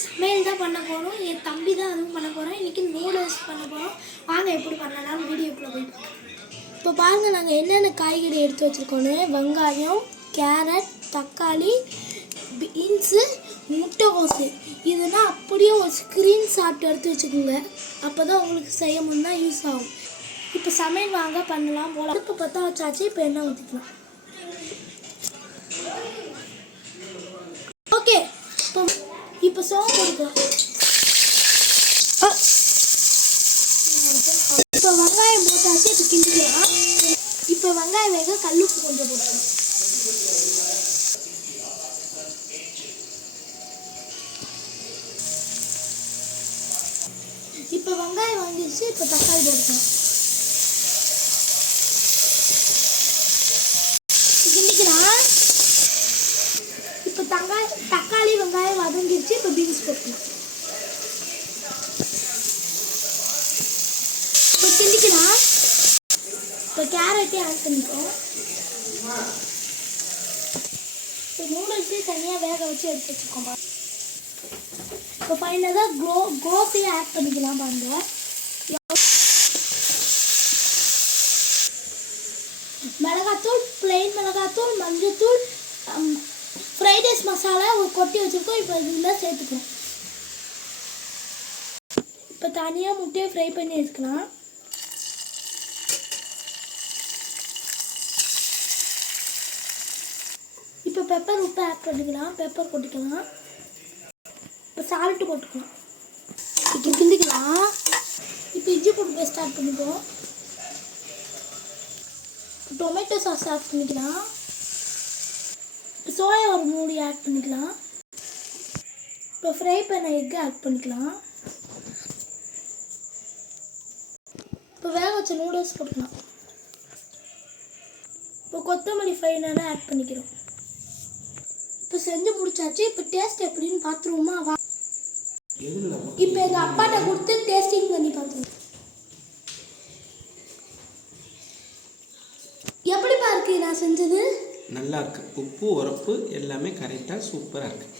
சமையல் தான் பண்ண போகிறோம். என் தம்பி தான் அதுவும் பண்ண போகிறோம். இன்றைக்கி நூடுல்ஸ் பண்ண போகிறோம். வாங்க எப்படி பண்ணலாம்னு வீடியோக்குள்ளே போய் இப்போ பாருங்கள், நாங்கள் என்னென்ன காய்கறி எடுத்து வச்சுருக்கோன்னு. வெங்காயம், கேரட், தக்காளி, பீன்ஸு, முட்டைகோசு. இதெல்லாம் அப்படியே ஒரு ஸ்க்ரீன்ஷாட் எடுத்து வச்சுக்கோங்க. அப்போ தான் உங்களுக்கு செய்ய முடியும்னா யூஸ் ஆகும். இப்போ சமையல் வாங்க பண்ணலாம் போல. அடுப்பு பற்ற வச்சாச்சு. இப்போ எண்ணெய் ஊற்றிக்கலாம். ஓகே, இப்போ சோம்பு போட்டுக்கலாம். இப்போ வெங்காயம் போட்டாச்சு. இப்போ கிண்டிக்கலாம். இப்போ வெங்காயம் வேக கல்லுப்பு கொஞ்சம் போட்டுக்கலாம். இப்போ வெங்காயம் வாங்கிடுச்சு. இப்போ தக்காளி போட்டுக்கலாம். கிண்டிக்கலாம். இப்போ தக்காளி வெங்காயம் வதங்கிடுச்சு. இப்போ பீன்ஸ் போட்டுக்கலாம். இப்போ கிண்டிக்கலாம். இப்போ கேரட்டே ஆட் பண்ணிப்போம். இப்போ நூடுல்ஸே தனியாக வேக வச்சு எடுத்து வச்சுக்கோங்க. இப்போ ஃபைனலாக கோபியை ஆட் பண்ணிக்கலாம். பாருங்க, மிளகாத்தூள், பிளெயின் மிளகாத்தூள், மஞ்சத்தூள், ஃப்ரைட் ரைஸ் மசாலா ஒரு கொட்டி வச்சுருக்கோம். இப்போ இதில் சேர்த்துக்கலாம். இப்போ தனியாக முட்டையை ஃப்ரை பண்ணி எடுத்துக்கலாம். இப்போ பெப்பர் உப்பு ஆட் பண்ணிக்கலாம். பெப்பர் கொட்டிக்கலாம். இப்போ சால்ட்டு போட்டுக்கலாம். இப்போ கிண்டிக்கலாம். இப்போ இஞ்சி பூண்டு பேஸ்ட் ஆட் பண்ணிப்போம். டொமேட்டோ சாஸ் ஆட் பண்ணிக்கலாம். சோயா ஒரு 3 ஆட் பண்ணிக்கலாம். இப்போ ஃப்ரை பண்ண எக்கு ஆட் பண்ணிக்கலாம். இப்போ வேக வச்ச நூடுல்ஸ் போட்டுக்கலாம். இப்போ கொத்தமல்லி ஃபைனலாக ஆட் பண்ணிக்கிறோம். இப்போ செஞ்சு முடிச்சாச்சு. இப்போ டேஸ்ட் எப்படின்னு பார்த்துருவோமா? வா. இப்போ எங்கள் அப்பாட்ட கொடுத்து டேஸ்டிங் பண்ணி பார்த்துருவோம். எப்படிப்பா இருக்கு நான் செஞ்சது? நல்லா இருக்கு. உப்பு உரப்பு எல்லாமே கரெக்டாக சூப்பராக இருக்குது.